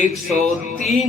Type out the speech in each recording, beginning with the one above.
103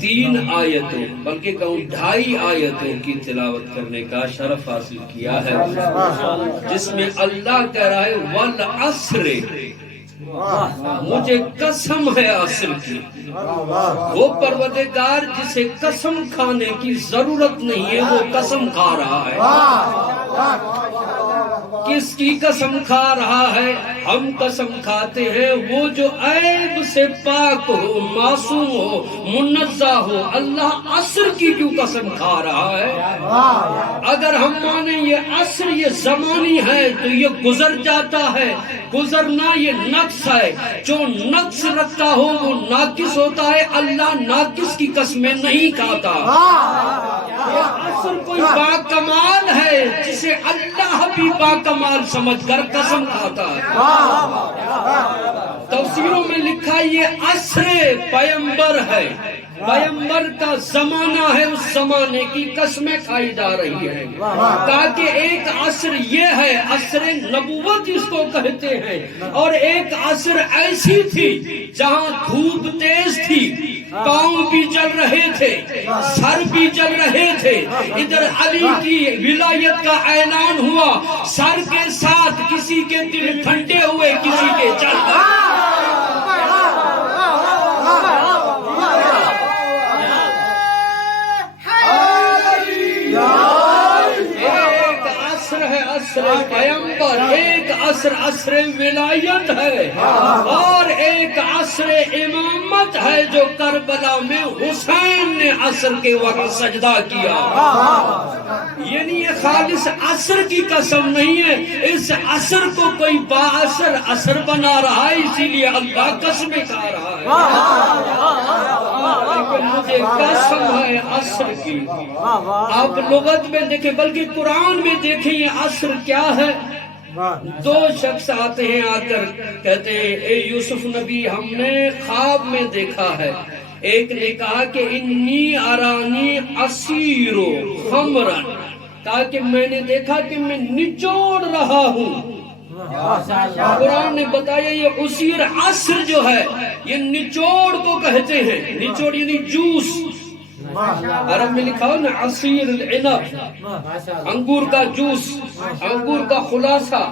3 آیتوں بلکہ کہوں 2.5 آیتوں کی تلاوت کرنے کا شرف حاصل کیا ہے، جس میں اللہ کہہ رہا ہے والعصر، مجھے قسم ہے عصر کی۔ وہ پروردگار جسے قسم کھانے کی ضرورت نہیں ہے وہ قسم کھا رہا ہے۔ کس کی قسم کھا رہا ہے؟ ہم قسم کھاتے ہیں وہ جو عیب سے پاک ہو، معصوم ہو، منزہ ہو۔ اللہ عصر کی کیوں قسم کھا رہا ہے؟ اگر ہم مانیں یہ عصر یہ زمانی ہے تو یہ گزر جاتا ہے، گزرنا یہ نقص ہے، جو نقص رکھتا ہو وہ ناقص ہوتا ہے۔ اللہ ناقص کی قسمیں نہیں کھاتا۔ یہ عصر کوئی باکمال ہے جسے اللہ بھی باکمال سمجھ کر قسم کھاتا ہے۔ تفسیروں میں لکھا یہ عصر پیغمبر ہے، پیغمبر کا زمانہ ہے، اس زمانے کی قسمیں کھائی جا رہی ہیں، تاکہ ایک عصر یہ ہے، عصر نبوت اس کو کہتے ہیں، اور ایک عصر ایسی تھی جہاں دھوپ تیز تھی، پاؤں بھی جل رہے تھے، سر بھی جل رہے تھے۔ ادھر علی کی ولایت کا اعلان ہوا، سر کے ساتھ کسی کے دل ٹھنڈے ہوئے، کسی کے جل گئے۔ عصر پیغمبر، ایک عصر ولایت ہے، اور ایک عصر امامت ہے جو کربلا میں حسین نے عصر کے وقت سجدہ کیا۔ یعنی یہ خالص عصر کی قسم نہیں ہے، اس عصر کو کوئی باعثر عصر بنا رہا ہے، اسی لیے اللہ قسمیں کھا رہا ہے۔ لیکن مجھے قسم ہے عصر کی۔ آپ لغت میں دیکھیں، بلکہ قرآن میں دیکھیں یہ عصر کیا ہے۔ 2 شخص آتے ہیں، آ کر کہتے ہیں اے یوسف نبی ہم نے خواب میں دیکھا ہے۔ ایک نے کہا کہ انی ارانی اسیر خمرا، تاکہ میں نے دیکھا کہ میں نچوڑ رہا ہوں۔ قرآن نے بتایا یہ اسیر عصر جو ہے یہ نچوڑ کو کہتے ہیں، نچوڑ یعنی جوس۔ عرب میں لکھا ہو نا عصیر العنب، انگور کا جوس، انگور کا خلاصہ۔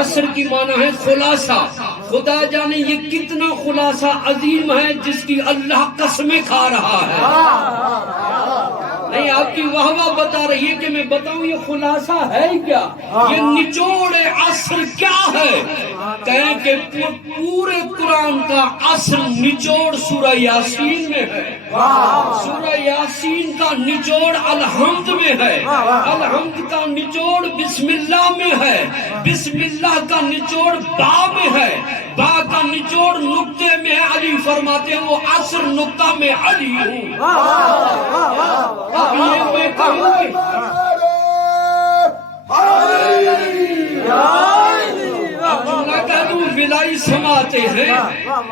عصر کی معنی ہے خلاصہ۔ خدا جانے یہ کتنا خلاصہ عظیم ہے جس کی اللہ قسمیں کھا رہا ہے۔ نہیں، آپ کی واہ واہ بتا رہی ہے کہ میں بتاؤں یہ خلاصہ ہے کیا، یہ نچوڑ عصر کیا ہے؟ کہیں کہ پورے قرآن کا عصر نچوڑ سورہ یاسین میں ہے۔ سورہ یاسین کا نچوڑ الحمد میں ہے، الحمد کا نچوڑ بسم اللہ میں ہے، بسم اللہ کا نچوڑ با میں ہے، با کا نچوڑ نقطے میں ہے۔ علی فرماتے ہیں وہ عصر نقطہ میں علی ہوں۔ اب یہ میں کہوں گی ولائی سماتے ہیں،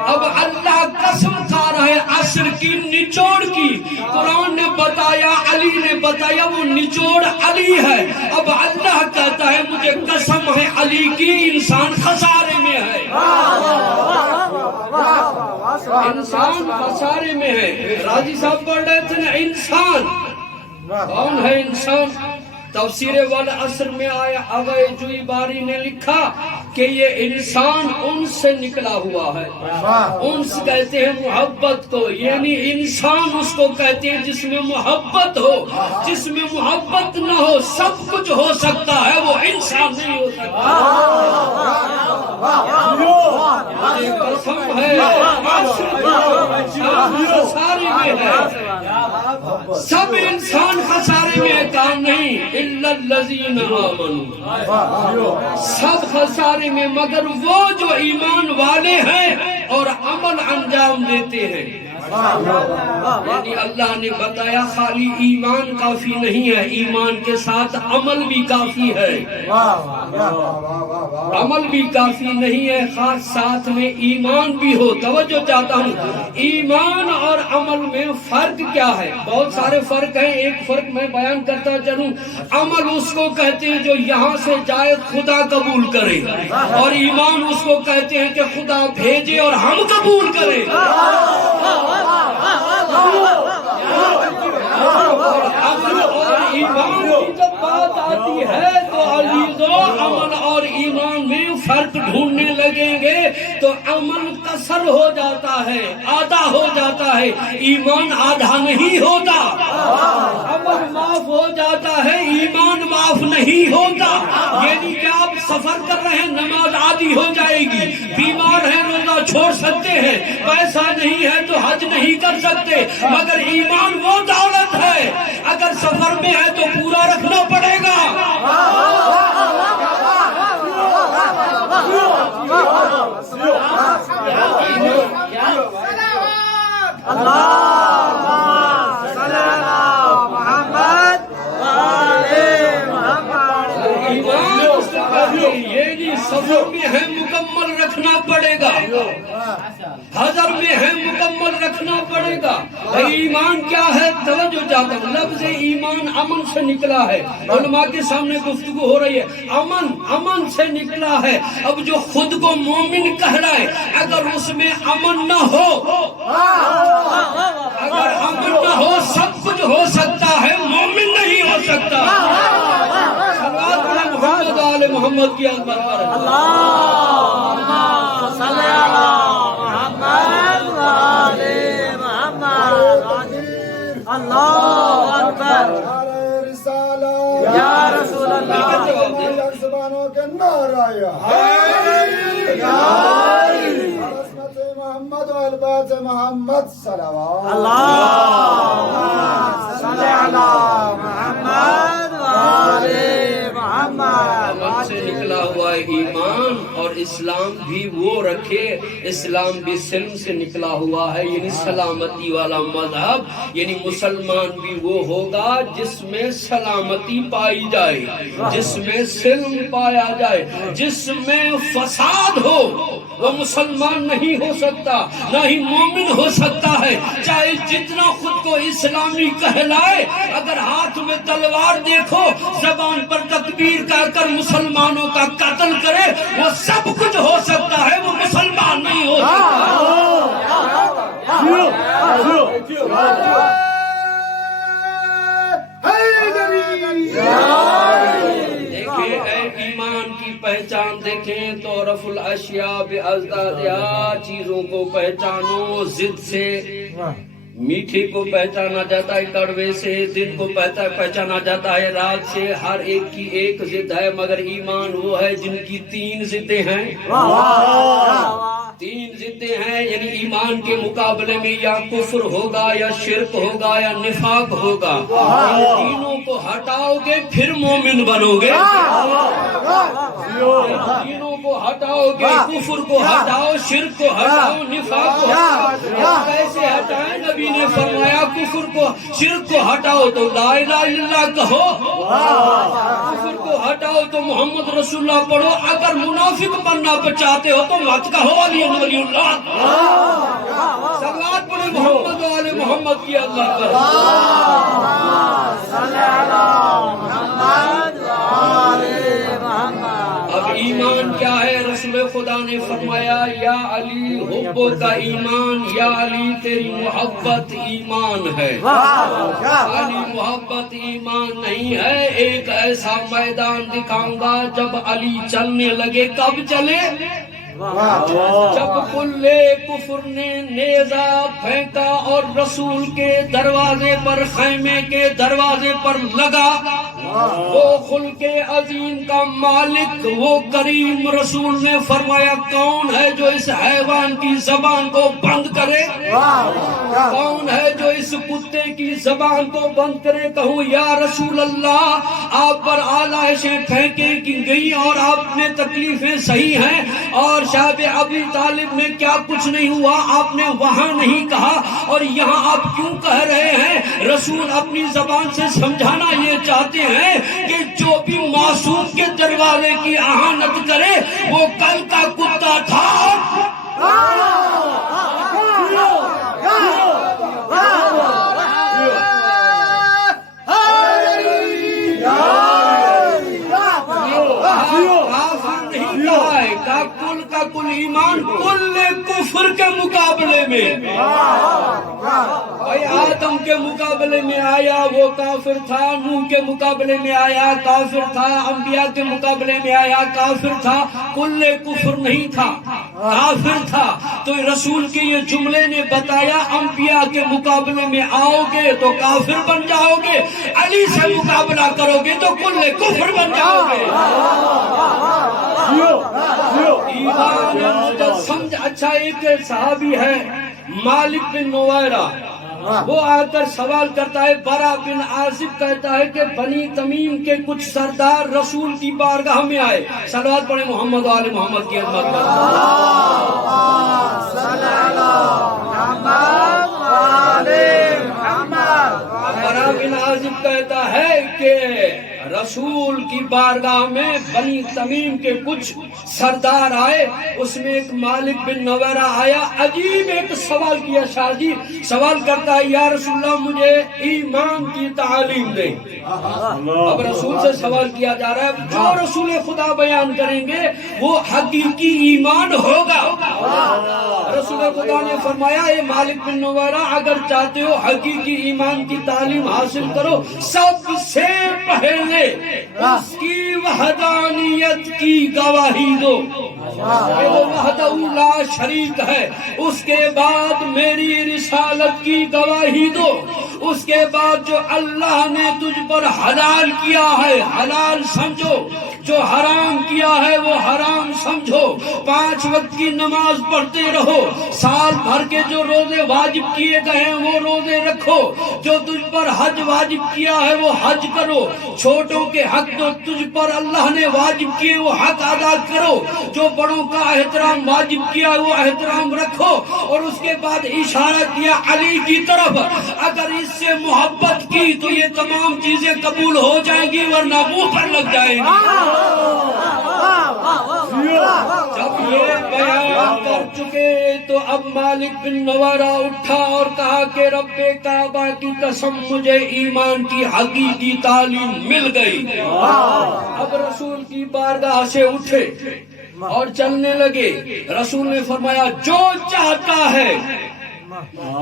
اب اللہ قسم کھا رہا ہے عصر کی نچوڑ کی۔ قرآن نے بتایا، علی نے بتایا وہ نچوڑ علی ہے۔ اب اللہ کہتا ہے مجھے قسم ہے علی کی، انسان خسارے میں ہے، انسان خسارے میں ہے۔ راضی صاحب پڑھ رہے تھے نا انسان کون ہے؟ انسان تفسیر والعصر میں آیا آغائے جوئی باری نے لکھا کہ یہ انسان انس سے نکلا ہوا ہے۔ انس کہتے ہیں محبت کو، یعنی انسان اس کو کہتے ہیں جس میں محبت ہو۔ جس میں محبت نہ ہو سب کچھ ہو سکتا ہے، وہ انسان نہیں ہو سکتا۔ قسم ہے خسارے میں ہے، سب انسان خسارے میں ہے، کام نہیں الا الذین آمنوا، سب خسارے میں مگر وہ جو ایمان والے ہیں اور عمل انجام دیتے ہیں۔ یعنی اللہ نے بتایا خالی ایمان کافی نہیں ہے، ایمان کے ساتھ عمل بھی کافی ہے، عمل بھی کافی نہیں ہے، خاص ساتھ میں ایمان بھی ہو۔ توجہ چاہتا ہوں ایمان اور عمل میں فرق کیا ہے؟ بہت سارے فرق ہیں، ایک فرق میں بیان کرتا چلوں۔ عمل اس کو کہتے ہیں جو یہاں سے جائے خدا قبول کرے، اور ایمان اس کو کہتے ہیں کہ خدا بھیجے اور ہم قبول کریں۔ امن اور ایمان کی جب بات آتی ہے تو عزیزو امن اور ایمان میں فرق ڈھونڈنے لگیں گے تو امن کثر ہو جاتا ہے، آدھا ہو جاتا ہے، ایمان آدھا نہیں ہوتا۔ امن معاف ہو جاتا ہے، ایمان معاف نہیں ہوتا۔ یعنی کہ آپ سفر کر رہے ہیں، نماز آدھی ہو جائے گی، بیمار ہیں روزہ چھوڑ سکتے ہیں، پیسہ نہیں ہے تو حج نہیں کر سکتے، مگر ایمان وہ دولت ہے اگر سفر میں ہے تو پورا رکھنا پڑے گا۔ یہ جی سفر میں ہے مکمل رکھنا پڑے گا، حضر میں ہے مکمل رکھنا پڑے گا۔ ایمان کیا ہے؟ توجہ چاہتا ہوں، لفظ ایمان امن سے نکلا ہے، علماء کے سامنے گفتگو ہو رہی ہے، امن سے نکلا ہے۔ اب جو خود کو مومن کہہ رہا ہے اگر اس میں امن نہ ہو، اگر امن نہ ہو سب کچھ ہو سکتا ہے، مومن نہیں ہو سکتا۔ محمد آل محمد کی عظمت پر اللہم صلی علی محمد وآل محمد۔ اللہ اکبر، یا رسول اللہ، زبانوں کے نعرہ عظمت محمد و الباط محمد صلوات۔ اللہم صلی علی محمد وآل محمد۔ امن سے نکلا ہوا ہے ایمان، اور اسلام بھی وہ رکھے، اسلام بھی سلم سے نکلا ہوا ہے، یعنی سلامتی والا مذہب، یعنی مسلمان بھی وہ ہوگا جس میں سلامتی پائی جائے، جس میں سلم پایا جائے۔ جس میں فساد ہو وہ مسلمان نہیں ہو سکتا، نہ ہی مومن ہو سکتا ہے، چاہے جتنا خود کو اسلامی کہلائے، اگر ہاتھ میں تلوار دیکھو، زبان پر تکبیر کہہ کر مسلمانوں کا قتل کرے، وہ سب کچھ ہو سکتا ہے، وہ مسلمان نہیں ہو سکتا۔ دیکھیں اے ایمان کی پہچان دیکھیں تو رفع الاشیاء بازدادہا، چیزوں کو پہچانو ضد سے۔ میٹھے کو پہچانا جاتا ہے کڑوے سے، دن کو پہچانا جاتا ہے رات سے، ہر ایک کی ایک ضد ہے، مگر ایمان وہ ہے جن کی تین ضدیں ہیں۔ تین ضدیں ہیں، یعنی ایمان کے مقابلے میں یا کفر ہوگا، یا شرک ہوگا، یا نفاق ہوگا۔ تینوں کو ہٹاؤ گے پھر مومن بنو گے، تینوں کو ہٹاؤ گے، کفر کو ہٹاؤ، شرک کو ہٹاؤ، نفاق کو ہٹاؤ۔ کیسے ہٹائیں؟ نبی نے فرمایا کفر کو شرک کو ہٹاؤ تو لا الہ الا اللہ کہو، کفر کو ہٹاؤ تو محمد رسول اللہ پڑھو، اگر منافق بننا چاہتے ہو تو مت کہو علی ولی اللہ۔ صلوات پڑھیں محمد و آل محمد کی اللہ پر۔ اب ایمان کیا ہے؟ رسول خدا نے فرمایا یا علی حبو کا ایمان، یا علی تیری محبت ایمان ہے۔ علی محبت ایمان نہیں ہے۔ ایک ایسا میدان دکھاؤں گا جب علی چلنے لگے، کب چلے؟ جب کلے کفر نے نیزہ پھینکا اور رسول کے دروازے پر، خیمے کے دروازے پر لگا، وہ خلق عظیم کا مالک، وہ کریم رسول نے فرمایا کون ہے جو اس حیوان کی زبان کو بند کرے؟ کون ہے جو اس کتے کی زبان کو بند کرے؟ کہوں یا رسول اللہ آپ پر آلائشیں پھینکیں کی گئی اور آپ میں تکلیفیں صحیح ہیں، اور شاہب ابی طالب میں کیا کچھ نہیں ہوا، آپ نے وہاں نہیں کہا اور یہاں آپ کیوں کہہ رہے ہیں؟ رسول اپنی زبان سے سمجھانا یہ چاہتے ہیں کہ جو بھی معصوم کے دروازے کی اہانت کرے وہ کل کا کتا تھا۔ کافر نہیں کہا ہے، کل کا میثاق الایمان کل کفر کے مقابلے میں، بھائی آدم کے مقابلے میں آیا وہ کافر تھا، نوح کے مقابلے میں آیا کافر تھا، انبیاء کے مقابلے میں آیا کافر تھا، کل کفر نہیں تھا، کافر تھا۔ تو رسول کے یہ جملے نے بتایا انبیاء کے مقابلے میں آؤ گے تو کافر بن جاؤ گے، علی سے مقابلہ کرو گے تو کل کفر بن جاؤ گے۔ ایمان مجسم۔ اچھا ایک صحابی ہے مالک بن نویرہ، وہ آ کر سوال کرتا ہے، برا بن عازب کہتا ہے کہ بنی تمیم کے کچھ سردار رسول کی بارگاہ میں آئے، صلوات پڑھیں محمد و آل محمد کی عظمت پر۔ برا بن عازب کہتا ہے کہ رسول کی بارگاہ میں بنی تمیم کے کچھ سردار آئے، اس میں ایک مالک بن نویرہ آیا، عجیب ایک سوال کیا، شاہ جی سوال کرتا ہے یا رسول اللہ مجھے ایمان کی تعلیم دیں۔ اب رسول سے سوال کیا جا رہا ہے، جو رسول خدا بیان کریں گے وہ حقیقی ایمان ہوگا۔ رسول خدا نے فرمایا اے مالک بن نویرہ اگر چاہتے ہو حقیقی ایمان کی تعلیم حاصل کرو، سب سے پہلے اس کی وحدانیت کی گواہی دو، وہ وحدہ لا شریک ہے، اس کے بعد میری رسالت کی گواہی دو، اس کے بعد جو اللہ نے تجھ پر حلال کیا ہے حلال سمجھو، جو حرام کیا ہے وہ حرام سمجھو، 5 وقت کی نماز پڑھتے رہو، سال بھر کے جو روزے واجب کیے گئے ہیں وہ روزے رکھو، جو تجھ پر حج واجب کیا ہے وہ حج کرو، چھوٹوں کے حق جو تجھ پر اللہ نے واجب کیے وہ حق ادا کرو، جو بڑوں کا احترام واجب کیا ہے وہ احترام رکھو۔ اور اس کے بعد اشارہ کیا علی کی طرف، اگر اس سے محبت کی تو یہ تمام چیزیں قبول ہو جائیں گی ورنہ منہ پر لگ جائیں گی۔ جب یہ بیان کر چکے تو اب مالک بن نویرہ اٹھا اور کہا کہ رب کعبہ کی قسم مجھے ایمان کی حقیقی تعلیم مل گئی۔ اب رسول کی بارگاہ سے اٹھے اور چلنے لگے، رسول نے فرمایا جو چاہتا ہے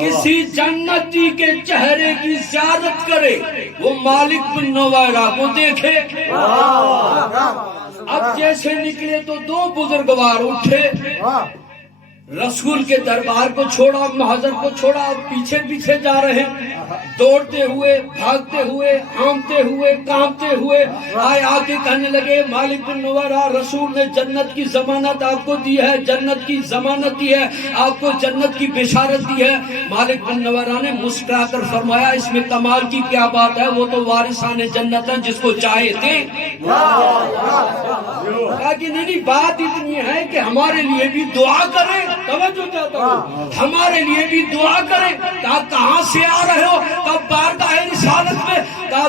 کسی جنتی کے چہرے کی زیارت کرے وہ مالک بن نویرہ کو دیکھے۔ اب جیسے نکلے تو 2 بزرگوار اٹھے، رسول کے دربار کو چھوڑا، محضر کو چھوڑا، پیچھے پیچھے جا رہے ہیں، دوڑتے ہوئے، بھاگتے ہوئے، ہانپتے ہوئے، کانپتے ہوئے آئے، آ کے کہنے لگے مالک بن نویرہ رسول نے جنت کی ضمانت آپ کو دی ہے، جنت کی ضمانت دی ہے، آپ کو جنت کی بشارت دی ہے۔ مالک بن نویرہ نے مسکرا کر فرمایا اس میں کمال کی کیا بات ہے، وہ تو وارثان جنت ہیں جس کو چاہے تھے۔ کہا کہ نہیں، بات اتنی ہے کہ ہمارے لیے بھی دعا کریں، توجہ چاہتا ہوں، ہمارے لیے بھی دعا کریں۔ کہا کہاں سے آ رہے ہو؟ کب بارگاہ رسالت میں؟ کہا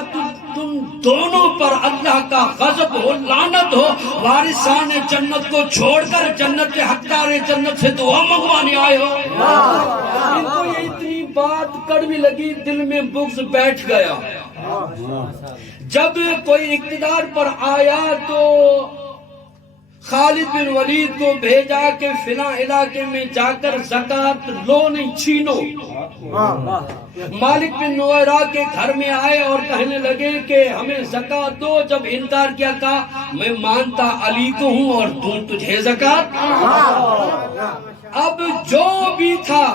تم دونوں پر اللہ کا غضب ہو، لعنت ہو، وارثان جنت کو چھوڑ کر جنت کے حقدار جنت سے دعا منگوانے آئے ہو۔ ان کو یہ اتنی بات کڑوی لگی، دل میں بغض بیٹھ گیا۔ جب کوئی اقتدار پر آیا تو خالد بن ولید کو بھیجا کہ فلاں علاقے میں جا کر زکوٰۃ لو نہیں، چھینو۔ مالک بن نویرہ کے گھر میں آئے اور کہنے لگے کہ ہمیں زکوٰۃ دو۔ جب انکار کیا کہا میں مانتا علی کو ہوں اور دوں تجھے زکوٰۃ۔ اب جو بھی تھا،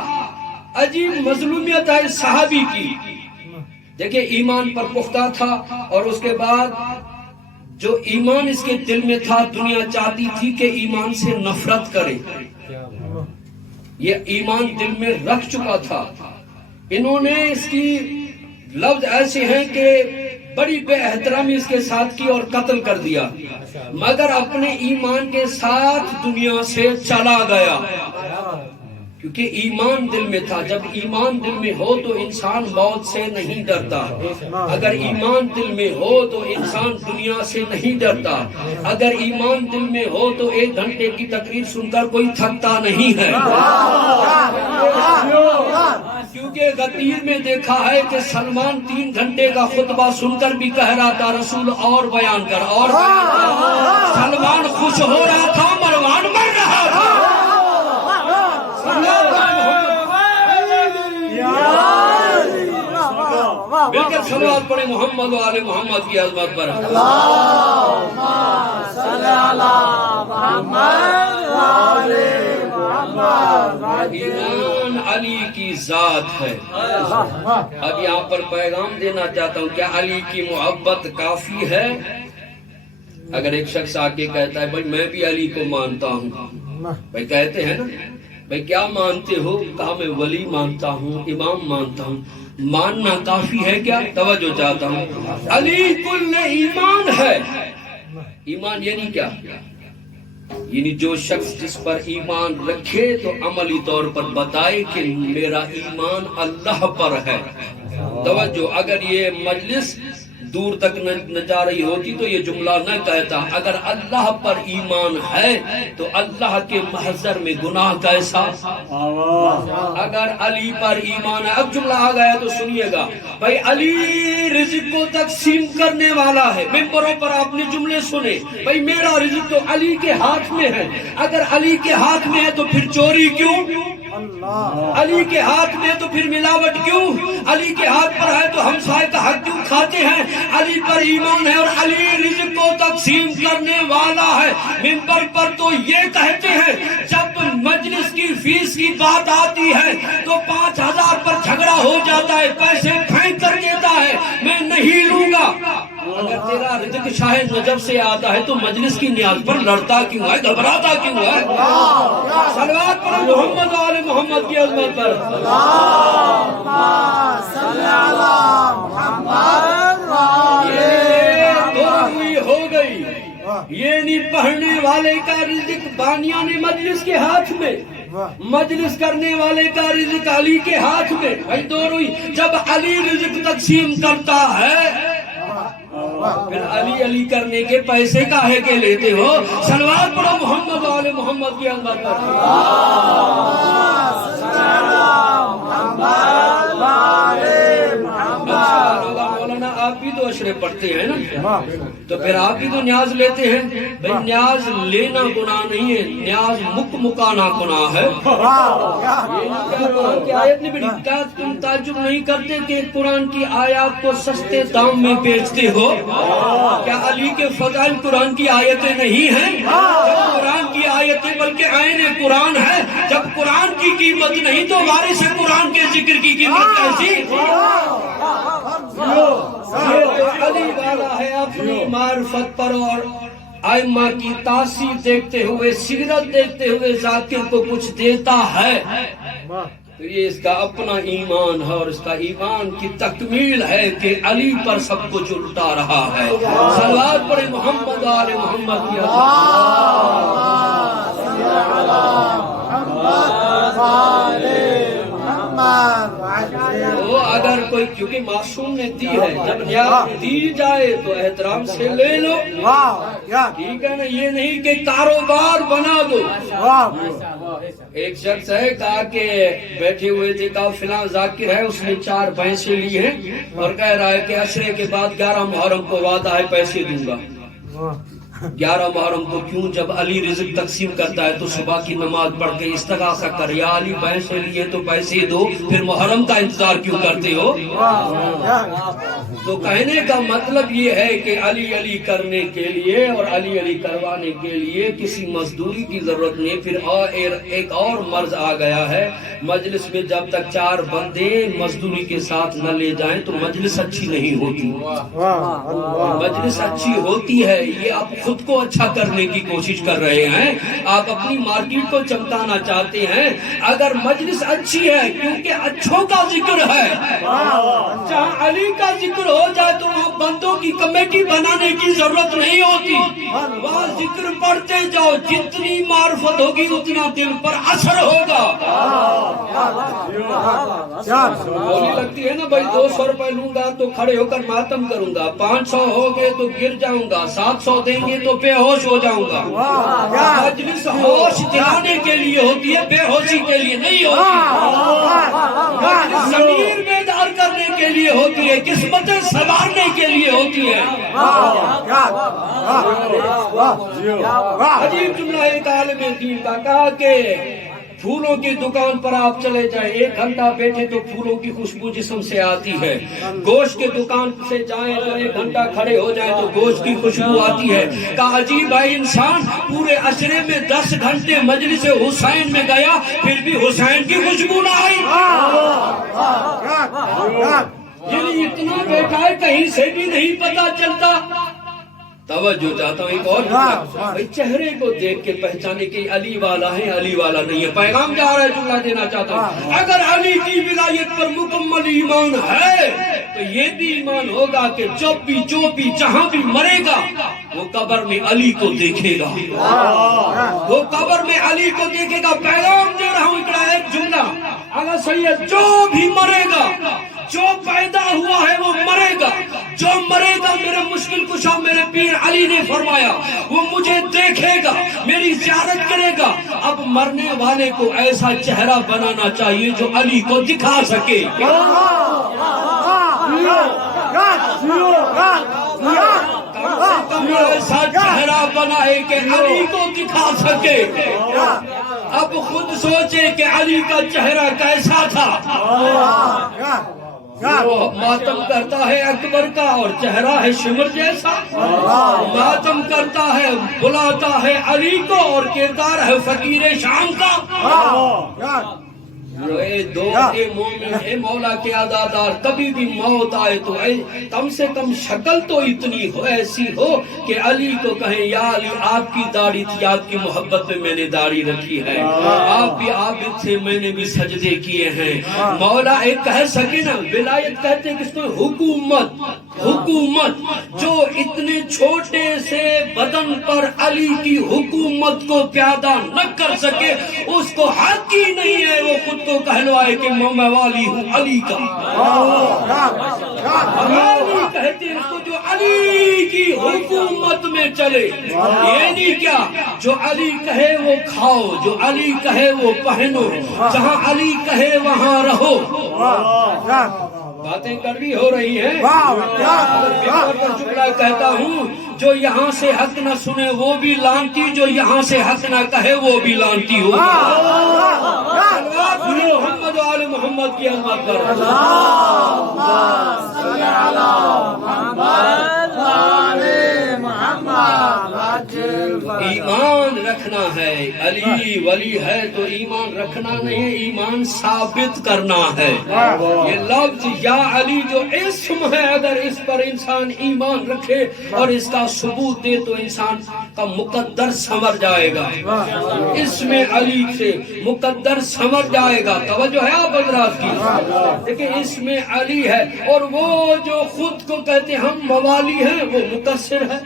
عجیب مظلومیت ہے صحابی کی، دیکھیں ایمان پر پختہ تھا، اور اس کے بعد جو ایمان اس کے دل میں تھا دنیا چاہتی تھی کہ ایمان سے نفرت کرے، یہ ایمان دل میں رکھ چکا تھا۔ انہوں نے اس کی لفظ ایسے ہیں کہ بڑی بے احترامی اس کے ساتھ کی اور قتل کر دیا، مگر اپنے ایمان کے ساتھ دنیا سے چلا گیا، کیونکہ ایمان دل میں تھا۔ جب ایمان دل میں ہو تو انسان موت سے نہیں ڈرتا، اگر ایمان دل میں ہو تو انسان دنیا سے نہیں ڈرتا، اگر ایمان دل میں ہو تو 1 گھنٹے کی تقریر سن کر کوئی تھکتا نہیں ہے۔ کیونکہ غدیر میں دیکھا ہے کہ سلمان 3 گھنٹے کا خطبہ سن کر بھی کہہ رہا تھا رسول اور بیان کر، اور بیان کر۔ سلمان خوش ہو رہا تھا، مروان مر رہا تھا۔ مل کر صلوات پڑھیں محمد و آل محمد کی عظمت پر. اللہم صلی علی محمد وآل محمد. ایمان علی کی ذات ہے. اب یہاں پر پیغام دینا چاہتا ہوں, کیا علی کی محبت کافی ہے؟ اگر ایک شخص آ کے کہتا ہے بھائی میں بھی علی کو مانتا ہوں, بھائی کہتے ہیں نا بھائی کیا مانتے ہو؟ کہا میں ولی مانتا ہوں, امام مانتا ہوں. ماننا کافی ہے کیا؟ توجہ چاہتا ہوں. علی کل ایمان ہے. ایمان یعنی کیا؟ یعنی جو شخص جس پر ایمان رکھے تو عملی طور پر بتائے کہ میرا ایمان اللہ پر ہے. توجہ, اگر یہ مجلس دور تک نہ جا رہی ہوتی تو یہ جملہ نہ کہتا. اگر اللہ پر ایمان ہے تو اللہ کے محضر میں گناہ کیسا؟ اگر علی پر ایمان ہے, اب جملہ آ گیا تو سنیے گا. بھائی علی رزق کو تقسیم کرنے والا ہے. ممبروں پر آپ نے جملے سنے, بھائی میرا رزق تو علی کے ہاتھ میں ہے. اگر علی کے ہاتھ میں ہے تو پھر چوری کیوں؟ علی کے ہاتھ میں تو پھر ملاوٹ کیوں؟ علی کے ہاتھ پر ہے تو ہمسائے کا حق کیوں کھاتے ہیں؟ علی پر ایمان ہے اور علی رزق کو تقسیم کرنے والا ہے. ممبر پر تو یہ کہتے ہیں جب مجلس کی فیس کی بات آتی ہے تو 5,000 پر جھگڑا ہو جاتا ہے, پیسے پھینک کر دیتا ہے, میں نہیں لوں گا. اگر تیرا رزق شاہ نجف سے آتا ہے تو مجلس کی نیاز پر لڑتا کیوں ہے, گھبراتا کیوں ہے؟ صلوات پڑھیں محمد و آل محمد کی عظمت پر. اللہم صلی علی محمد وآل محمد. ہو گئی یہ نہیں پڑھنے والے کا رزق بانیان مجلس کے ہاتھ میں, مجلس کرنے والے کا رزق علی کے ہاتھ میں. بھائی دونوں ہی. جب علی رزق تقسیم کرتا ہے پھر علی علی کرنے کے پیسے کاہے کے لیتے ہو؟ صلوات پڑھو محمد و آل محمد کی عظمت پر. مولانا آپ بھی تو اشرے پڑھتے ہیں نا, تو پھر آپ بھی تو نیاز لیتے ہیں. بھائی نیاز لینا گناہ نہیں ہے, نیاز مکانا گناہ ہے. قرآن کی آیت نہیں بڑی, کیا تم تعجب نہیں کرتے کہ قرآن کی آیات کو سستے دام میں بیچتے ہو؟ کیا علی کے فضائل قرآن کی آیتیں نہیں ہیں؟ قرآن کی آیتیں بلکہ عین قرآن ہے. جب قرآن کی قیمت نہیں تو وارث قرآن کے ذکر کی قیمت کیسی؟ علی والا ہے اپنی معرفت پر اور ائمہ کی تاثیر دیکھتے ہوئے, سیرت دیکھتے ہوئے ذاکر کو کچھ دیتا ہے تو یہ اس کا اپنا ایمان ہے, اور اس کا ایمان کی تکمیل ہے کہ علی پر سب کچھ الٹا رہا ہے. صلوات پڑھیں محمد و آل محمد کی وہ اگر کوئی, کیونکہ معصوم نے دی ہے, جب نیاز دی جائے تو احترام سے لے لو, ٹھیک ہے نا. یہ نہیں کہ کاروبار بنا دو. ایک شخص ہے کہا کہ بیٹھے ہوئے تھے, کہا فلاں ذاکر ہے اس نے 4 بھینسیں لی ہیں اور کہہ رہا ہے کہ عشرے کے بعد 11 محرم کو وعدہ ہے پیسے دوں گا. 11 محرم کو کیوں؟ جب علی رزق تقسیم کرتا ہے تو صبح کی نماز پڑھ کے استغاثہ کر, یا علی بھینسیں لیے تو پیسے دو, پھر محرم کا انتظار کیوں کرتے ہو؟ تو کہنے کا مطلب یہ ہے کہ علی علی کرنے کے لیے اور علی علی کروانے کے لیے کسی مزدوری کی ضرورت نہیں. پھر ایک اور مرض آ گیا ہے مجلس میں, جب تک 4 بندے مزدوری کے ساتھ نہ لے جائیں تو مجلس اچھی نہیں ہوتی. مجلس اچھی ہوتی ہے, یہ آپ خود کو اچھا کرنے کی کوشش کر رہے ہیں, آپ اپنی مارکیٹ کو چمکانا چاہتے ہیں. اگر مجلس اچھی ہے کیونکہ اچھوں کا ذکر ہے, جہاں علی کا ذکر ہو جائے تو وہاں بندوں کی کمیٹی بنانے کی ضرورت نہیں ہوتی. وہاں ذکر پڑھتے جاؤ, جتنی معرفت ہوگی اتنا دل پر اثر ہوگا. بولی لگتی ہے نا بھائی 200 روپے لوں گا تو کھڑے ہو کر ماتم کروں گا, 500 ہو گئے تو گر جاؤں گا, 700 دیں گے تو بے ہوش ہو جاؤں گا. مجلس ہوش دلانے کے لیے ہوتی ہے, بے ہوشی کے لیے نہیں ہوتی. مجلس ضمیر بیدار کرنے کے لیے ہوتی ہے, قسمتیں سنوارنے کے لیے ہوتی ہے. عجیب جملہ ایک عالم دین کا کہا کہ پھولوں کی دکان پر آپ چلے جائیں، 1 گھنٹہ بیٹھے تو پھولوں کی خوشبو جسم سے آتی ہے. گوشت کی دکان سے جائیں تو 1 گھنٹہ کھڑے ہو جائیں تو گوشت کی خوشبو آتی ہے. کہا عجیب ہے انسان، پورے عشرے میں 10 گھنٹے مجلس حسین میں گیا پھر بھی حسین کی خوشبو نہ آئی. یعنی اتنا بیٹھا ہے کہیں سے بھی نہیں پتا چلتا. توجہ چاہتا ہوں ایک اور بھائی، چہرے کو دیکھ کے پہچانے کہ علی والا ہے علی والا نہیں ہے. پیغام جا رہا ہے، جملہ دینا چاہتا ہوں. اگر علی کی ولایت پر مکمل ایمان ہے تو یہ بھی ایمان ہوگا کہ جب بھی جو بھی جہاں بھی مرے گا وہ قبر میں علی کو دیکھے گا، وہ قبر میں علی کو دیکھے گا. پیغام دے رہا ہوں اکڑا ایک جملہ، اگر سید جو بھی مرے گا، جو پیدا ہوا ہے وہ مرے گا، جو مرے گا میرے مشکل کشا میرے پیر علی نے فرمایا وہ مجھے دیکھے گا، میری زیارت کرے گا. اب مرنے والے کو ایسا چہرہ بنانا چاہیے جو علی کو دکھا سکے. ایسا چہرہ بنائے کہ علی کو دکھا سکے. اب خود سوچے کہ علی کا چہرہ کیسا تھا. وہ ماتم کرتا ہے اکبر کا اور چہرہ ہے شمر جیسا. ماتم کرتا ہے بلاتا ہے علی کو اور کردار ہے فقیر شام کا. اے دوست اے مومن اے مولا کے عزادار، کبھی بھی موت آئے تو کم سے کم شکل تو اتنی ہو ایسی ہو کہ علی کو کہیں یا علی آپ کی داڑھی تھی، آپ کی محبت میں نے داڑھی رکھی ہے، آپ بھی عابد تھے میں نے بھی سجدے کیے ہیں. مولا ایک کہہ سکے نا، ولایت کہتے ہیں کس کو؟ حکومت جو اتنے چھوٹے سے بدن پر علی کی حکومت کو پیادہ نہ کر سکے اس کو حق ہی نہیں ہے وہ خود کو کہلوائے کہ میں والی ہوں علی کا. علی کہتے ہیں اس کو جو علی کی حکومت میں چلے. یہ نہیں کیا جو علی کہے وہ کھاؤ، جو علی کہے وہ پہنو، جہاں علی کہے وہاں رہو. باتیں کڑوی ہو رہی ہیں. جملہ کہتا ہوں، جو یہاں سے حق نہ سنے وہ بھی لانتی، جو یہاں سے حق نہ کہے وہ بھی لانتی ہو. محمد و آل محمد کی عظمت پر ایمان رکھنا ہے. علی ولی ہے تو ایمان رکھنا نہیں ہے، ایمان ثابت کرنا ہے. یہ لفظ یا علی جو اسم ہے، اگر اس پر انسان ایمان رکھے اور اس کا ثبوت دے تو انسان کا مقدر سمر جائے گا. اس میں علی سے مقدر سمر جائے گا. توجہ ہے آپ حضرات کی؟ لیکن اس میں علی ہے اور وہ جو خود کو کہتے ہیں ہم موالی ہیں وہ مقصر ہے.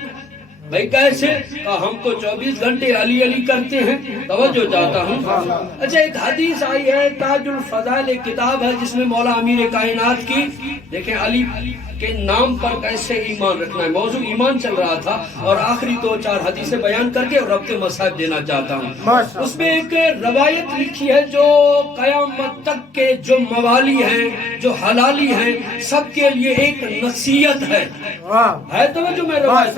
بھائی کیسے؟ ہم تو 24 گھنٹے علی علی کرتے ہیں. توجہ چاہتا ہوں. اچھا ایک حدیث آئی ہے، تاج الفضائل کتاب ہے جس میں مولا امیر کائنات کی دیکھیں علی کے نام پر کیسے ایمان رکھنا ہے. موضوع ایمان چل رہا تھا اور آخری 2-4 حدیثیں بیان کر کے اور ربط مصائب دینا چاہتا ہوں. اس میں ایک روایت لکھی ہے جو قیامت تک کے جو موالی ہیں، جو حلالی ہیں، سب کے لیے ایک نصیحت ہے. توجہ میں روایت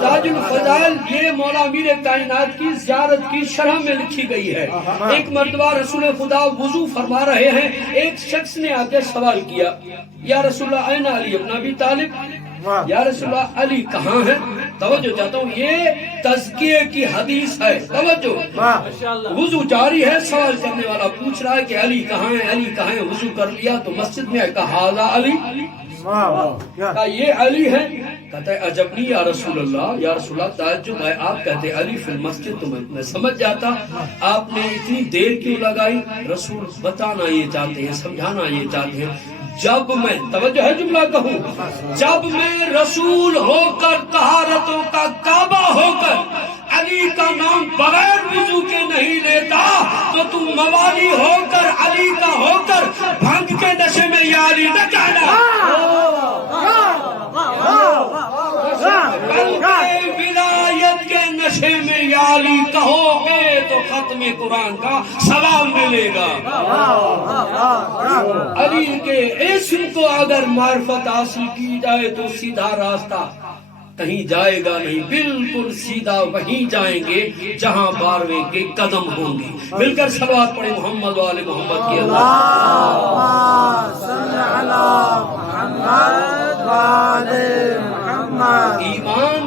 تاج الفضائل یہ مولا امیر کائنات کی زیارت کی شرح میں لکھی گئی ہے. ایک مرتبہ رسول خدا وضو فرما رہے ہیں، ایک شخص نے آ کے سوال کیا یا رسول اللہ این علی ابن ابی طالب، یا رسول اللہ علی کہاں ہے؟ توجہ چاہتا ہوں، یہ تزکیے کی حدیث ہے. توجہ، وضو جاری ہے، سوال کرنے والا پوچھ رہا ہے کہ علی کہاں ہے، علی کہاں ہے. وضو کر لیا تو مسجد میں کہا ھذا علی، کہا یہ علی ہے. کہتا ہے عجبنی یا رسول اللہ، یا رسول اللہ تعجب ہے، آپ کہتے علی فی المسجد تو میں سمجھ جاتا، آپ نے اتنی دیر کیوں لگائی؟ رسول بتانا یہ چاہتے ہیں، سمجھانا یہ چاہتے ہیں جب میں، توجہ ہے جملہ کہوں، جب میں رسول ہو کر طہارتوں کا کعبہ ہو کر علی کا نام بغیر وضو کے نہیں لیتا تو تم موالی ہو کر علی کا ہو کر بھنگ کے نشے میں یا علی نہ کہنا، ولایت کے نشے میں یا علی کہو گے تو ختم قرآن کا ثواب ملے گا. علی کے اسم کو اگر معرفت حاصل کی جائے تو سیدھا راستہ کہیں جائے گا نہیں، بالکل سیدھا وہیں جائیں گے جہاں باروے کے قدم ہوں گے۔ مل کر صلوات پڑھیں محمد والے محمد کی اللہ۔ ایمان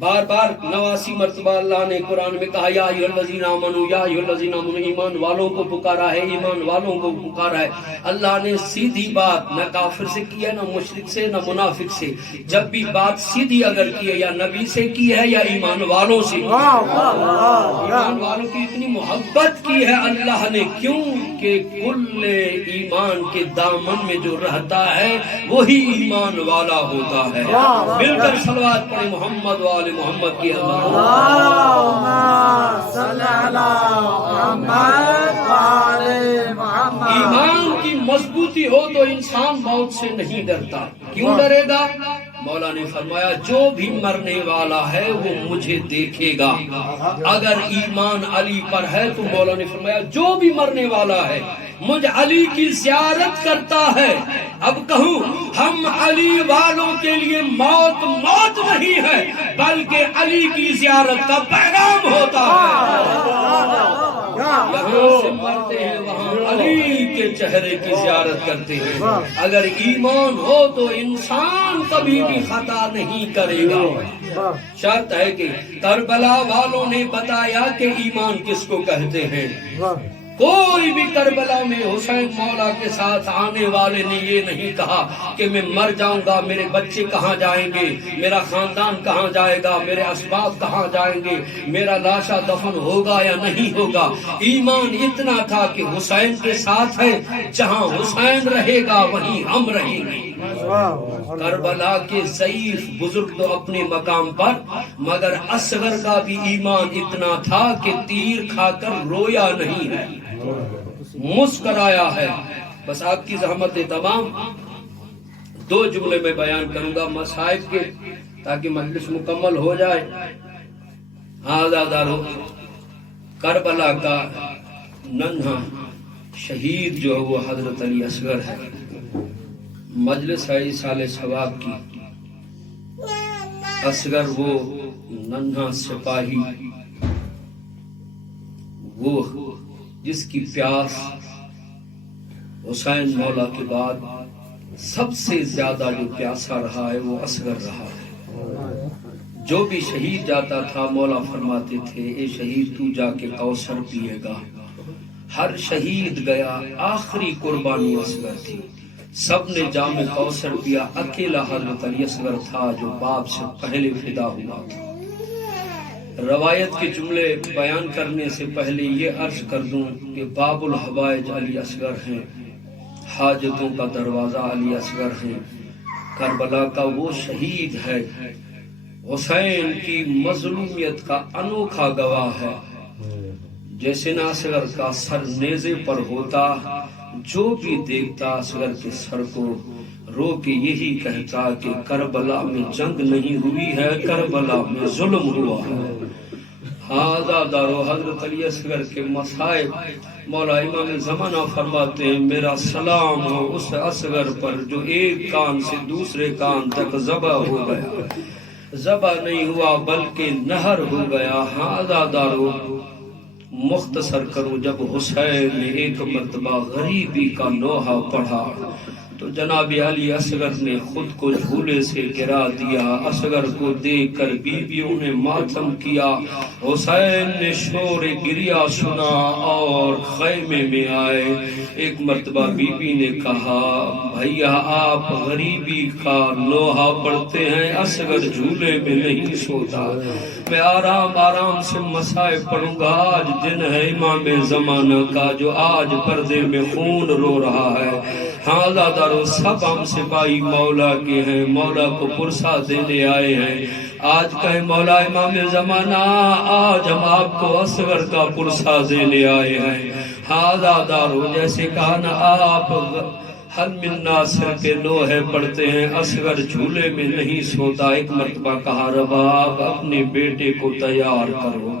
بار بار 89 مرتبہ اللہ نے قرآن میں کہا یا ایھا الذین آمنوا، یا ایھا الذین آمنوا، ایمان والوں کو پکارا ہے، ایمان والوں کو پکارا ہے۔ اللہ نے سیدھی بات نہ کافر سے کی ہے، نہ مشرک سے، نہ منافق سے۔ جب بھی بات سیدھی اگر کی ہے یا نبی سے کی ہے یا ایمان والوں سے کی ہے۔ ایمان والوں کی اتنی محبت کی ہے اللہ نے، کیوں کہ کل ایمان کے دامن میں جو رہتا ہے وہی ایمان والا ہوتا ہے۔ مل کر صلوات پڑھیں محمد والے محمد کی ایمان کی مضبوطی ہو تو انسان موت سے نہیں ڈرتا۔ کیوں ڈرے گا؟ مولا نے فرمایا جو بھی مرنے والا ہے وہ مجھے دیکھے گا۔ اگر ایمان علی پر ہے تو مولا نے فرمایا جو بھی مرنے والا ہے مجھ علی کی زیارت کرتا ہے۔ اب کہوں ہم علی والوں کے لیے موت موت نہیں ہے بلکہ علی کی زیارت کا پیغام ہوتا ہے۔ یہاں سے مرتے ہیں وہاں علی کے چہرے کی زیارت کرتے ہیں۔ اگر ایمان ہو تو انسان کبھی بھی خطا نہیں کرے گا۔ شرط ہے کہ کربلا والوں نے بتایا کہ ایمان کس کو کہتے ہیں۔ کوئی بھی کربلا میں حسین مولا کے ساتھ آنے والے نے یہ نہیں کہا کہ میں مر جاؤں گا، میرے بچے کہاں جائیں گے، میرا خاندان کہاں جائے گا، میرے اسباب کہاں جائیں گے، میرا لاشا دفن ہوگا یا نہیں ہوگا۔ ایمان اتنا تھا کہ حسین کے ساتھ ہے، جہاں حسین رہے گا وہیں ہم رہیں گے۔ کربلا کے ضعیف بزرگ تو اپنے مقام پر، مگر اصغر کا بھی ایمان اتنا تھا کہ تیر کھا کر رویا نہیں ہے، مسکرایا ہے۔ بس آپ کی زحمت تمام 2 جملے میں بیان کروں گا مصائب کے، تاکہ مجلس مکمل ہو جائے۔ آزادارو، کربلا کا ننھا شہید جو ہے وہ حضرت علی اصغر ہے۔ مجلس ہے ایصال ثواب کی۔ اصغر وہ ننھا سپاہی، وہ جس کی پیاس حسین مولا کے بعد سب سے زیادہ جو پیاسا رہا ہے وہ اصغر رہا ہے۔ جو بھی شہید جاتا تھا مولا فرماتے تھے اے شہید تو جا کے کوثر پیے گا۔ ہر شہید گیا، آخری قربانی اصغر تھی۔ سب نے جام کوثر پیا، اکیلا حضرت علی اصغر تھا جو باپ سے پہلے فدا ہوا تھا۔ روایت کے جملے بیان کرنے سے پہلے یہ عرض کر دوں کہ باب الحوائج علی اصغر ہیں، حاجتوں کا دروازہ علی اصغر ہیں۔ کربلا کا وہ شہید ہے، حسین کی مظلومیت کا انوکھا گواہ ہے۔ جیسے نہ اصغر کا سر نیزے پر ہوتا، جو بھی دیکھتا اصغر کے سر کو رو کے یہی کہتا کہ کربلا میں جنگ نہیں ہوئی ہے، کربلا میں ظلم ہوا ہے۔ آزادارو، حضرت علی اصغر کے مصائب مولا امام زمانہ فرماتے ہیں میرا سلام ہو اس اصغر پر جو ایک کان سے دوسرے کان تک ذبح ہو گیا، ذبح نہیں ہوا بلکہ نہر ہو گیا۔ آزادارو، مختصر کرو، جب حسین نے ایک مرتبہ غریبی کا نوحہ پڑھا تو جناب علی اصغر نے خود کو جھولے سے گرا دیا۔ اصغر کو دیکھ کر بیویوں نے ماتم کیا۔ حسین نے شور گریا سنا اور خیمے میں آئے۔ ایک مرتبہ بی بی نے کہا بھیا آپ غریبی کا نوحہ پڑھتے ہیں، اصغر جھولے میں نہیں سوتا، میں آرام آرام سے مصائب پڑھوں گا۔ آج دن ہے امام زمانہ کا جو آج پردے میں خون رو رہا ہے۔ ہاں دادارو، سب ہم سپاہی مولا کے ہیں، مولا کو پرسا دینے آئے ہیں۔ آج کہیں مولا امام زمانہ، آج ہم آپ کو اصغر کا پرسا دینے آئے ہیں۔ ہاں دادارو، جیسے کہا نا آپ حل من ناصر کے لوہے پڑھتے ہیں، اصغر جھولے میں نہیں سوتا۔ ایک مرتبہ کہا رباب اپنے بیٹے کو تیار کرو۔